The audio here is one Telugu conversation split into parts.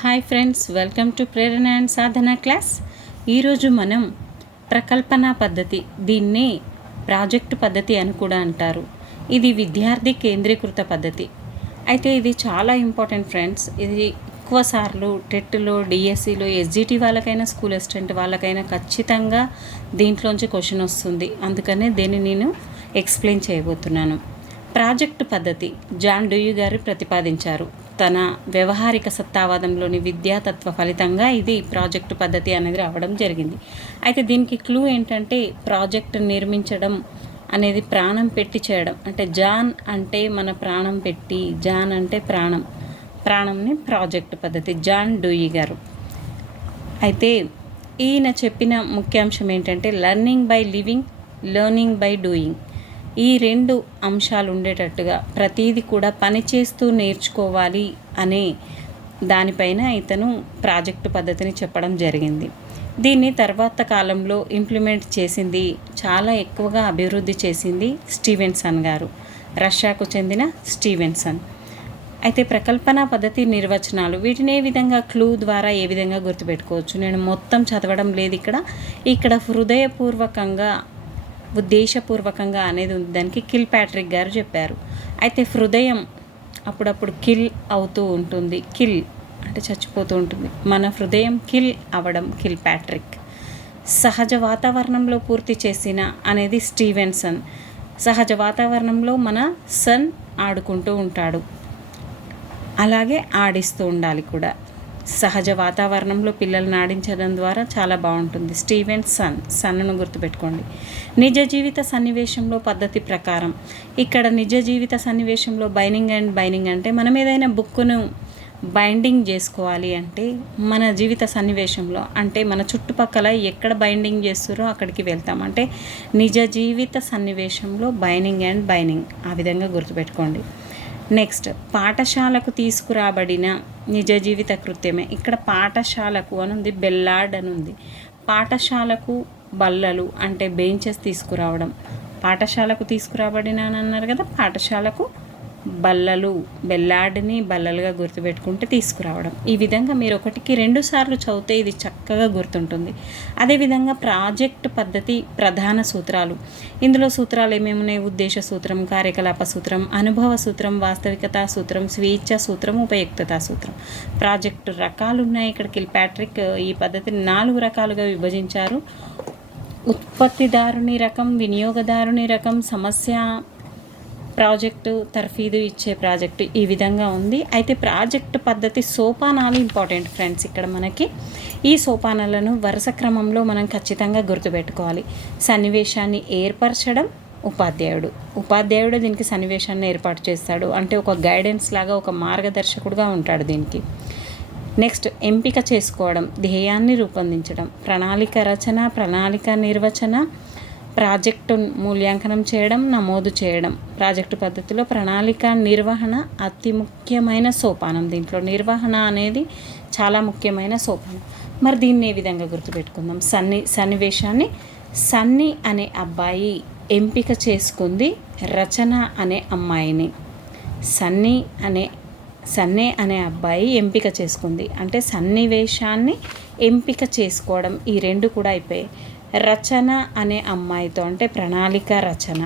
Hi friends, welcome to Prerana and Sadhana class. ఈరోజు మనం ప్రకల్పన పద్ధతి, దీన్ని ప్రాజెక్టు పద్ధతి అని కూడా అంటారు. ఇది విద్యార్థి కేంద్రీకృత పద్ధతి. అయితే ఇది చాలా ఇంపార్టెంట్ ఫ్రెండ్స్. ఇది ఎక్కువ సార్లు టెట్లో, డిఎస్సిలో, ఎస్జిటి వాళ్ళకైనా, స్కూల్ అసిస్టెంట్ వాళ్ళకైనా ఖచ్చితంగా దీంట్లోంచి క్వశ్చన్ వస్తుంది. అందుకనే దీన్ని నేను ఎక్స్ప్లెయిన్ చేయబోతున్నాను. ప్రాజెక్టు పద్ధతి జాన్ డ్యూయి గారు ప్రతిపాదించారు. తన వ్యవహారిక సత్తావాదంలోని విద్యాతత్వ ఫలితంగా ఇది ప్రాజెక్టు పద్ధతి అనేది రావడం జరిగింది. అయితే దీనికి క్లూ ఏంటంటే, ప్రాజెక్టు నిర్మించడం అనేది ప్రాణం పెట్టి చేయడం. అంటే జాన్ అంటే మన ప్రాణం పెట్టి, జాన్ అంటే ప్రాణం, ప్రాణంని ప్రాజెక్టు పద్ధతి, జాన్ డ్యూయి గారు. అయితే ఈయన చెప్పిన ముఖ్యాంశం ఏంటంటే, learning by living, learning by doing. ఈ రెండు అంశాలు ఉండేటట్టుగా ప్రతీది కూడా పనిచేస్తూ నేర్చుకోవాలి అనే దానిపైన ఇతను ప్రాజెక్టు పద్ధతిని చెప్పడం జరిగింది. దీన్ని తర్వాత కాలంలో ఇంప్లిమెంట్ చేసింది, చాలా ఎక్కువగా అభివృద్ధి చేసింది స్టీవెన్సన్ గారు, రష్యాకు చెందిన స్టీవెన్సన్. అయితే ప్రకల్పన పద్ధతి నిర్వచనాలు, వీటిని ఏ విధంగా క్లూ ద్వారా ఏ విధంగా గుర్తుపెట్టుకోవచ్చు. నేను మొత్తం చదవడం లేదు ఇక్కడ హృదయపూర్వకంగా, ఉద్దేశపూర్వకంగా అనేది ఉంది. దానికి కిల్ ప్యాట్రిక్ గారు చెప్పారు. అయితే హృదయం అప్పుడప్పుడు కిల్ అవుతూ ఉంటుంది, కిల్ అంటే చచ్చిపోతూ ఉంటుంది. మన హృదయం కిల్ అవ్వడం కిల్ ప్యాట్రిక్. సహజ వాతావరణంలో పూర్తి చేసిన అనేది స్టీవెన్సన్. సహజ వాతావరణంలో మన సన్ ఆడుకుంటూ ఉంటాడు, అలాగే ఆడిస్తూ ఉండాలి కూడా. సహజ వాతావరణంలో పిల్లల్ని ఆడించడం ద్వారా చాలా బాగుంటుంది. సన్ను గుర్తుపెట్టుకోండి. నిజ జీవిత సన్నివేశంలో పద్ధతి ప్రకారం, ఇక్కడ నిజ జీవిత సన్నివేశంలో బైండింగ్ అంటే మనం ఏదైనా బుక్కును బైండింగ్ చేసుకోవాలి అంటే మన జీవిత సన్నివేశంలో, అంటే మన చుట్టుపక్కల ఎక్కడ బైండింగ్ చేస్తారో అక్కడికి వెళ్తాం. అంటే నిజ జీవిత సన్నివేశంలో బైండింగ్, ఆ విధంగా గుర్తుపెట్టుకోండి. నెక్స్ట్, పాఠశాలకు తీసుకురాబడిన నిజ జీవిత కృత్యమే. ఇక్కడ పాఠశాలకు అని ఉంది, బెల్లాడ్ అని ఉంది. పాఠశాలకు బల్లలు అంటే బెంచెస్ తీసుకురావడం. పాఠశాలకు తీసుకురాబడిన అని అన్నారు కదా, పాఠశాలకు బల్లలు, బెల్లాడ్ని బల్లలుగా గుర్తుపెట్టుకుంటే తీసుకురావడం. ఈ విధంగా మీరు 1కి 2 సార్లు చదివితే ఇది చక్కగా గుర్తుంటుంది. అదేవిధంగా ప్రాజెక్ట్ పద్ధతి ప్రధాన సూత్రాలు. ఇందులో సూత్రాలు ఏమేమి ఉన్నాయి? ఉద్దేశ సూత్రం, కార్యకలాప సూత్రం, అనుభవ సూత్రం, వాస్తవికతా సూత్రం, స్వేచ్ఛ సూత్రం, ఉపయుక్తతా సూత్రం. ప్రాజెక్టు రకాలు ఉన్నాయి. ఇక్కడ కిల్ ప్యాట్రిక్ ఈ పద్ధతిని 4 రకాలుగా విభజించారు. ఉత్పత్తిదారుని రకం, వినియోగదారుని రకం, సమస్య ప్రాజెక్టు, తర్ఫీదు ఇచ్చే ప్రాజెక్టు, ఈ విధంగా ఉంది. అయితే ప్రాజెక్టు పద్ధతి సోపానాలు ఇంపార్టెంట్ ఫ్రెండ్స్. ఇక్కడ మనకి ఈ సోపానాలను వరుస క్రమంలో మనం ఖచ్చితంగా గుర్తుపెట్టుకోవాలి. సన్నివేశాన్ని ఏర్పరచడం ఉపాధ్యాయుడు దీనికి సన్నివేశాన్ని ఏర్పాటు చేస్తాడు. అంటే ఒక గైడెన్స్ లాగా, ఒక మార్గదర్శకుడుగా ఉంటాడు దీనికి. నెక్స్ట్, ఎంపిక చేసుకోవడం, ధ్యేయాన్ని రూపొందించడం, ప్రణాళిక రచన, ప్రణాళిక నిర్వచన, ప్రాజెక్టు మూల్యాంకనం చేయడం, నమోదు చేయడం. ప్రాజెక్టు పద్ధతిలో ప్రణాళిక నిర్వహణ అతి ముఖ్యమైన సోపానం. దీంట్లో నిర్వహణ అనేది చాలా ముఖ్యమైన సోపానం. మరి దీన్ని ఏ విధంగా గుర్తుపెట్టుకుందాం? సన్నివేశాన్ని సన్నీ అనే అబ్బాయి ఎంపిక చేసుకుంది రచన అనే అమ్మాయిని. సన్నే అనే అబ్బాయి ఎంపిక చేసుకుంది అంటే సన్నివేశాన్ని ఎంపిక చేసుకోవడం, ఈ 2 కూడా అయిపోయాయి. రచన అనే అమ్మాయితో అంటే ప్రణాళిక రచన,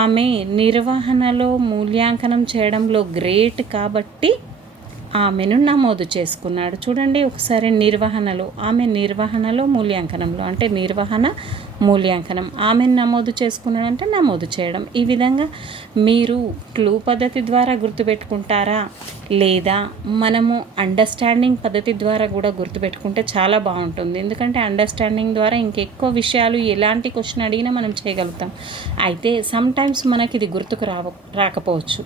ఆమె నిర్వహణలో మూల్యాంకనం చేయడంలో గ్రేట్ కాబట్టి ఆమెను నమోదు చేసుకున్నాడు. చూడండి ఒకసారి, నిర్వహణలో మూల్యాంకనంలో అంటే నిర్వహణ మూల్యాంకనం, ఆమెను నమోదు చేసుకున్నాడంటే నమోదు చేయడం. ఈ విధంగా మీరు క్లూ పద్ధతి ద్వారా గుర్తుపెట్టుకుంటారా, లేదా మనము అండర్స్టాండింగ్ పద్ధతి ద్వారా కూడా గుర్తుపెట్టుకుంటే చాలా బాగుంటుంది. ఎందుకంటే అండర్స్టాండింగ్ ద్వారా ఇంకెక్కువ విషయాలు, ఎలాంటి క్వశ్చన్ అడిగినా మనం చేయగలుగుతాం. అయితే సమ్టైమ్స్ మనకి ఇది గుర్తుకు రాకపోవచ్చు.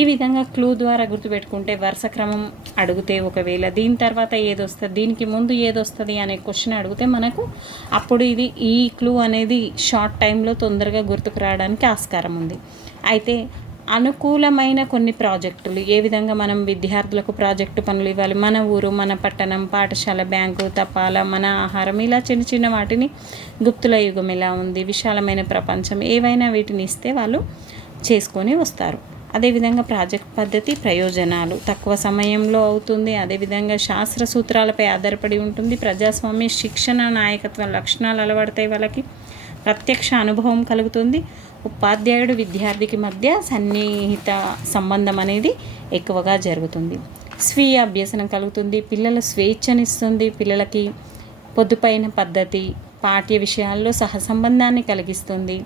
ఈ విధంగా క్లూ ద్వారా గుర్తుపెట్టుకుంటే వరుస క్రమం అడిగితే, ఒకవేళ దీని తర్వాత ఏదొస్తుంది, దీనికి ముందు ఏదొస్తుంది అనే క్వశ్చన్ అడిగితే మనకు అప్పుడు ఈ క్లూ అనేది షార్ట్ టైంలో తొందరగా గుర్తుకు రావడానికి ఆస్కారం ఉంది. అయితే అనుకూలమైన కొన్ని ప్రాజెక్టులు, ఏ విధంగా మనం విద్యార్థులకు ప్రాజెక్టు పనులు ఇవ్వాలి, మన ఊరు, మన పట్టణం, పాఠశాల, బ్యాంకు, తపాలా, మన ఆహారం, ఇలా చిన్న చిన్న వాటిని, గుప్తుల యుగం ఎలా ఉంది, విశాలమైన ప్రపంచం, ఏవైనా వీటిని ఇస్తే వాళ్ళు చేసుకొని వస్తారు. అదేవిధంగా ప్రాజెక్ట్ పద్ధతి ప్రయోజనాలు తక్కువ సమయంలో అవుతుంది. అదేవిధంగా శాస్త్ర సూత్రాలపై ఆధారపడి ఉంటుంది. ప్రజాస్వామ్య శిక్షణ నాయకత్వ లక్షణాలు అలవడతాయి. వాళ్ళకి ప్రత్యక్ష అనుభవం కలుగుతుంది. ఉపాధ్యాయుడు విద్యార్థికి మధ్య సన్నిహిత సంబంధం అనేది ఎక్కువగా జరుగుతుంది. స్వీయ అభ్యసనం కలుగుతుంది. పిల్లల స్వేచ్ఛనిస్తుంది. పిల్లలకి పొదుపైన పద్ధతి పాఠ్య విషయాల్లో సహసంబంధాన్ని కలిగిస్తుంది.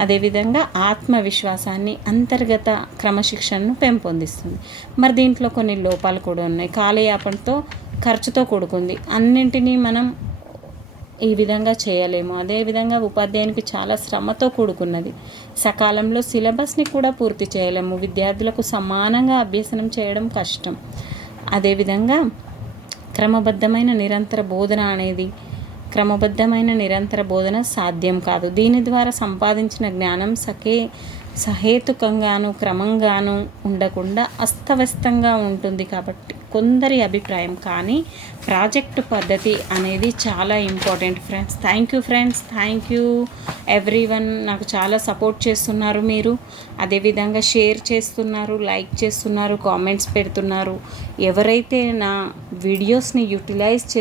అదేవిధంగా ఆత్మవిశ్వాసాన్ని అంతర్గత క్రమశిక్షణను పెంపొందిస్తుంది. మరి దీంట్లో కొన్ని లోపాలు కూడా ఉన్నాయి. కాలయాపనతో ఖర్చుతో కూడుకుంది. అన్నింటినీ మనం ఈ విధంగా చేయలేము. అదేవిధంగా ఉపాధ్యాయునికి చాలా శ్రమతో కూడుకున్నది. సకాలంలో సిలబస్ని కూడా పూర్తి చేయలేము. విద్యార్థులకు సమానంగా అభ్యసనం చేయడం కష్టం. అదేవిధంగా క్రమబద్ధమైన నిరంతర బోధన సాధ్యం కాదు. దీని ద్వారా సంపాదించిన జ్ఞానం సహేతుకంగాను క్రమంగాను ఉండకుండా అస్తవ్యస్తంగా ఉంటుంది. కాబట్టి కొందరి అభిప్రాయం. కానీ ప్రాజెక్టు పద్ధతి అనేది చాలా important friends. Thank you everyone. నాకు చాలా సపోర్ట్ చేస్తున్నారు మీరు. అదేవిధంగా షేర్ చేస్తున్నారు, లైక్ చేస్తున్నారు, కామెంట్స్ పెడుతున్నారు. ఎవరైతే నా వీడియోస్ని యూటిలైజ్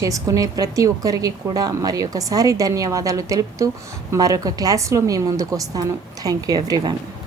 చేసుకునే ప్రతి ఒక్కరికి కూడా మరి ఒకసారి ధన్యవాదాలు తెలుపుతూ మరొక క్లాస్లో మీ ముందుకు వస్తాను. Thank you everyone.